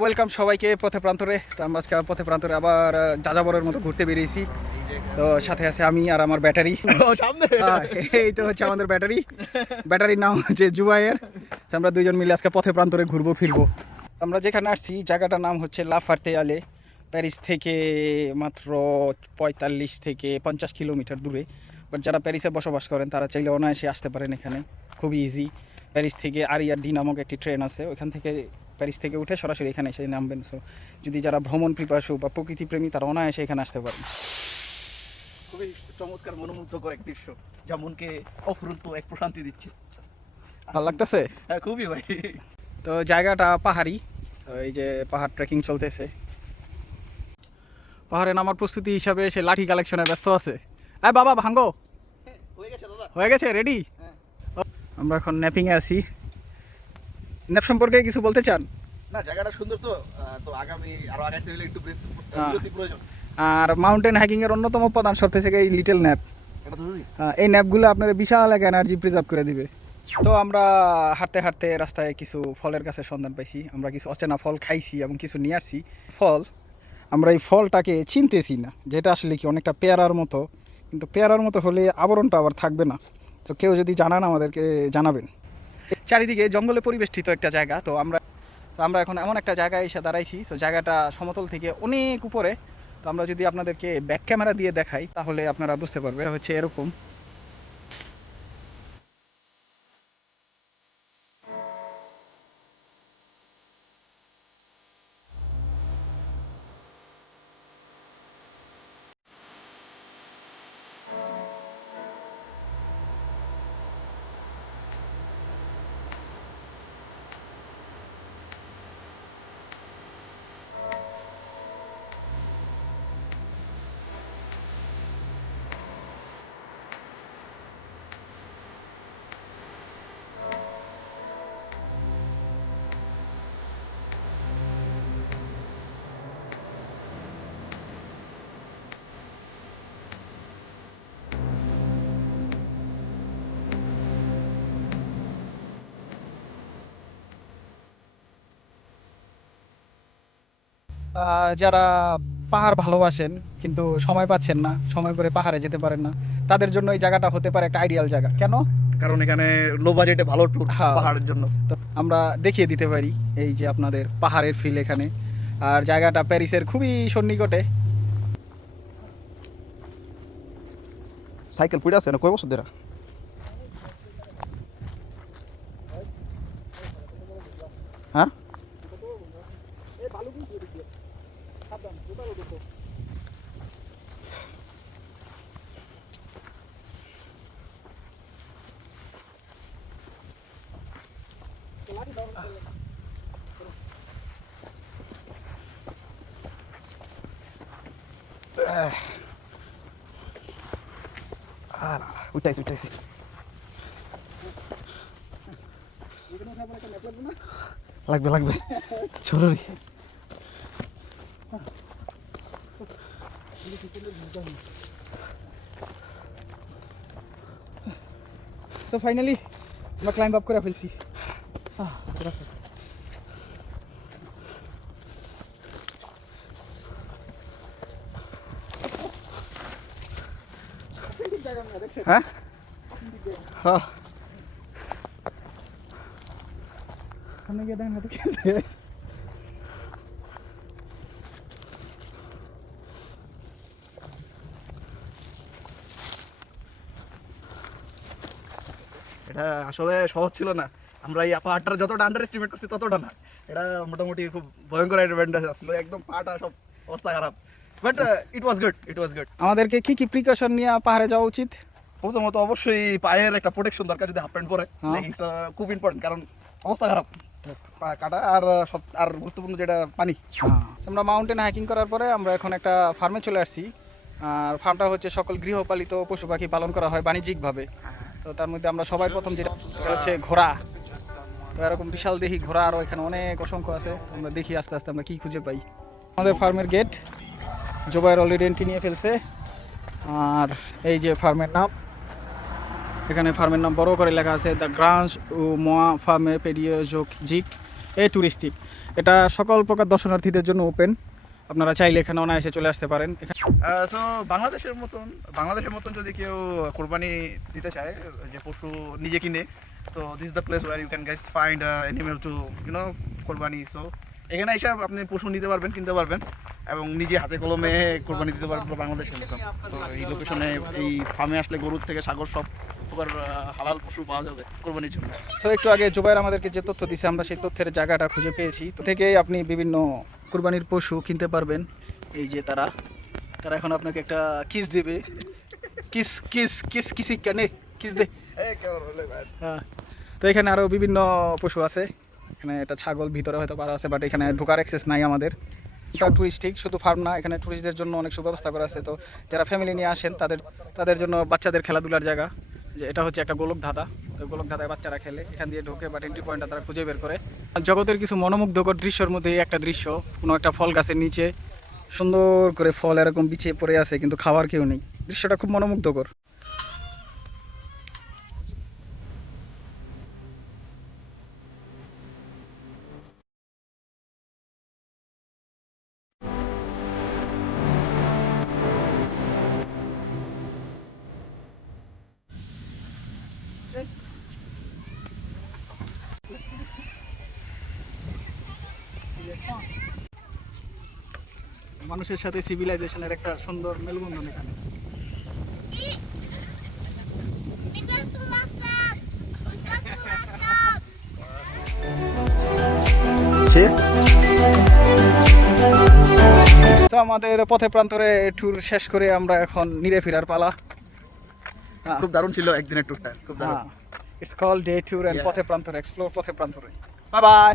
Welcome সবাইকে পথে প্রান্তরে। তো আমরা আজকে পথে প্রান্তরে আবার যাযাবরের মতো ঘুরতে বেরিয়েছি। তো সাথে আছে আমি আর আমার ব্যাটারি। এই তো হচ্ছে আমাদের ব্যাটারি। ব্যাটারির নাম হচ্ছে জুবাইয়ের আমরা দুজন মিলে আজকে পথে প্রান্তরে ঘুরবো ফিরবো। আমরা যেখানে আসছি জায়গাটার নাম হচ্ছে লাফার্তে আলে প্যারিস থেকে মাত্র পঁয়তাল্লিশ থেকে পঞ্চাশ কিলোমিটার দূরে। বাট যারা প্যারিসে বসবাস করেন তারা চাইলে অনায়াসে আসতে পারেন এখানে। খুবই ইজি প্যারিস থেকে আরিয়া ডি নামক একটি ট্রেন আছে। ওইখান থেকে প্যারিস থেকে উঠে সরাসরি এখানে এসে নামবেন। সো যদি যারা ভ্রমণ পিপাসু বা প্রকৃতিপ্রেমী তারা অনায়াসে এখানে আসতে পারেন। খুবই চমৎকার মনোমুগ্ধকর এক দৃশ্য যা মনকে অফুরন্ত এক প্রশান্তি দিচ্ছে। ভালো লাগতেছে? হ্যাঁ খুবই ভাই। তো জায়গাটা পাহাড়ি এই যে পাহাড় ট্রেকিং চলতেছে। পাহাড়ে নামার প্রস্তুতি হিসাবে সে লাঠি কালেকশনে ব্যস্ত আছে। আয় বাবা ভাঙ্গো। হয়ে গেছে দাদা। হয়ে গেছে রেডি হ্যাঁ। আমরা এখন ন্যাপিংয়ে আছি। ন্যাপ সম্পর্কে কিছু বলতে চান? না জায়গাটা সুন্দর তো তো আগামী আরও আগাইতে হলে একটু বিরতি হ্যাঁ। প্রয়োজন। আর মাউন্টেন হাইকিংয়ের অন্যতম প্রধান শর্ত থেকে এই লিটল ন্যাপ এই ন্যাপগুলো আপনার বিশাল এক এনার্জি প্রিজার্ভ করে দিবে। তো আমরা হাঁটতে হাঁটতে রাস্তায় কিছু ফলের কাছে সন্ধান পাইছি আমরা কিছু অচেনা ফল খাইছি এবং কিছু নিয়ে আসছি। ফল আমরা এই ফলটাকে চিনতেছি না যেটা আসলে কি অনেকটা পেয়ারার মতো কিন্তু পেয়ারার মতো হলে আবরণটা আবার থাকবে না। তো কেউ যদি জানান আমাদেরকে জানাবেন। চারিদিকে জঙ্গলে পরিবেষ্টিত একটা জায়গা, তো আমরা তো আমরা এখন এমন একটা জায়গায় এসে দাঁড়াইছি। তো জায়গাটা সমতল থেকে অনেক উপরে। তো আমরা যদি আপনাদেরকে ব্যাক ক্যামেরা দিয়ে দেখাই, তাহলে আপনারা বুঝতে পারবে হচ্ছে এরকম। যারা পাহাড় ভালোবাসেন কিন্তু সময় পাচ্ছেন না সময় করে পাহাড়ে যেতে পারেন না তাদের জন্য এই জায়গাটা হতে পারে একটা আইডিয়াল জায়গা। কেন? কারণ এখানে লো বাজেটে ভালো ট্যুর হ্যাঁ। পাহাড়ের জন্য। তো আমরা দেখিয়ে দিতে পারি এই যে আপনাদের পাহাড়ের ফিল এখানে। আর জায়গাটা প্যারিসের খুবই সন্নিকটে। সাইকেল পড়ে আছে না? কয় বছর ধরে? হ্যাঁ? উঠাইছি উঠাইছি। লাগবে লাগবে। জরুরি। তো ফাইনালি আমরা ক্লাইম্ব আপ করে ফেলছি। হ্যাঁ? হ্যাঁ। সামনে গিয়ে দেখেন হাতে কি এটা আসলে সহজ ছিল না। আমরা এই পাহাড়টার যতটা আন্ডার এস্টিমেট করছি ততটা না। এটা মোটামুটি খুব ভয়ঙ্কর অ্যাডভেঞ্চার আসলো একদম পাহাড়টা সব অবস্থা খারাপ। But it was good it was good আমাদেরকে কি কি প্রিকশন নিয়ে পাহাড়ে যাওয়া উচিত? প্রথমত অবশ্যই পায়ের একটা প্রোটেকশন দরকার যদি হাফ প্যান্ট পরে। হ্যাঁ। লেগিংসটা খুব ইম্পর্টেন্ট কারণ অবস্থা খারাপ। পা কাটা আর সব আর গুরুত্বপূর্ণ যেটা পানি। আমরা মাউন্টেন হাইকিং করার পরে আমরা এখন একটা ফার্মে চলে আসছি। আর ফার্মটা হচ্ছে সকল গৃহপালিত পশু পাখি পালন করা হয় বাণিজ্যিকভাবে। তো তার মধ্যে আমরা সবাই প্রথম যেটা হচ্ছে ঘোড়া। এরকম বিশাল দেখি ঘোড়া আরও এখানে অনেক অসংখ্য আছে। আমরা দেখি আস্তে আস্তে আমরা কি খুঁজে পাই। আমাদের ফার্মের গেট জোবাইয়ের অলরেডি এন্ট্রি নিয়ে ফেলছে। আর এই যে ফার্মের নাম, এখানে ফার্মের নাম বড় করে লেখা আছে, দ্য গ্রান্স ও মোয়া ফার্মে পেডিও জিক এ টুরিস্টিক এটা সকল প্রকার দর্শনার্থীদের জন্য ওপেন আপনারা চাইলে এখানে অনায়াসে চলে আসতে পারেন। সো বাংলাদেশের মতন বাংলাদেশের মতন যদি কেউ কোরবানি দিতে চায়, যে পশু নিজে কিনে, তো this the place where you can guys find animal to you know Qurbani so এখানে এসে আপনি পশু নিতে পারবেন, কিনতে পারবেন। এবং নিজে হাতে কলমে কোরবানি দিতে পারবেন পুরো বাংলাদেশের মতন সো এই লোকেশনে এই ফার্মে আসলে গরুর থেকে সাগর সব প্রকার হালাল পশু পাওয়া যাবে কোরবানির জন্য। তো একটু আগে জুবাইর আমাদেরকে যে তথ্য দিছে আমরা সেই তথ্যের জায়গাটা খুঁজে পেয়েছি। তো থেকেই আপনি বিভিন্ন কোরবানির পশু কিনতে পারবেন। এই যে তারা তারা এখন আপনাকে একটা কিস দেবে। কিস কিস কিস কিসি কেনে কিস দে। হ্যাঁ। তো এখানে আরও বিভিন্ন পশু আছে। এখানে একটা ছাগল ভিতরে হয়তো পারা আছে বাট এখানে ঢোকার অ্যাক্সেস নাই আমাদের। এটা টুরিস্টিক শুধু ফার্ম না, এখানে টুরিস্টদের জন্য অনেক সুব্যবস্থা করা আছে। তো যারা ফ্যামিলি নিয়ে আসেন, তাদের তাদের জন্য বাচ্চাদের খেলাধুলার জায়গা, যে এটা হচ্ছে একটা গোলক ধাঁধা। তো গোলক ধাঁধায় বাচ্চারা খেলে, এখান দিয়ে ঢোকে বা এন্ট্রি পয়েন্টটা তারা খুঁজে বের করে। জগতের কিছু মনোমুগ্ধকর দৃশ্যর মধ্যে একটা দৃশ্য, কোনো একটা ফল গাছের নিচে সুন্দর করে ফল এরকম বিছিয়ে পড়ে আছে, কিন্তু খাওয়ার কেউ নেই। দৃশ্যটা খুব মনোমুগ্ধকর। মানুষের সাথে সিভিলাইজেশনের একটা সুন্দর মেলবন্ধন এখানে। তো আমাদের পথে প্রান্তরে ট্যুর শেষ করে আমরা এখন নিরে ফেরার পালা। হ্যাঁ। খুব দারুণ ছিল একদিনের ট্যুরটা খুব দারুণ। It's call day tour end. পথে প্রান্তরে এক্সপ্লোর পথে প্রান্তরে। Bye bye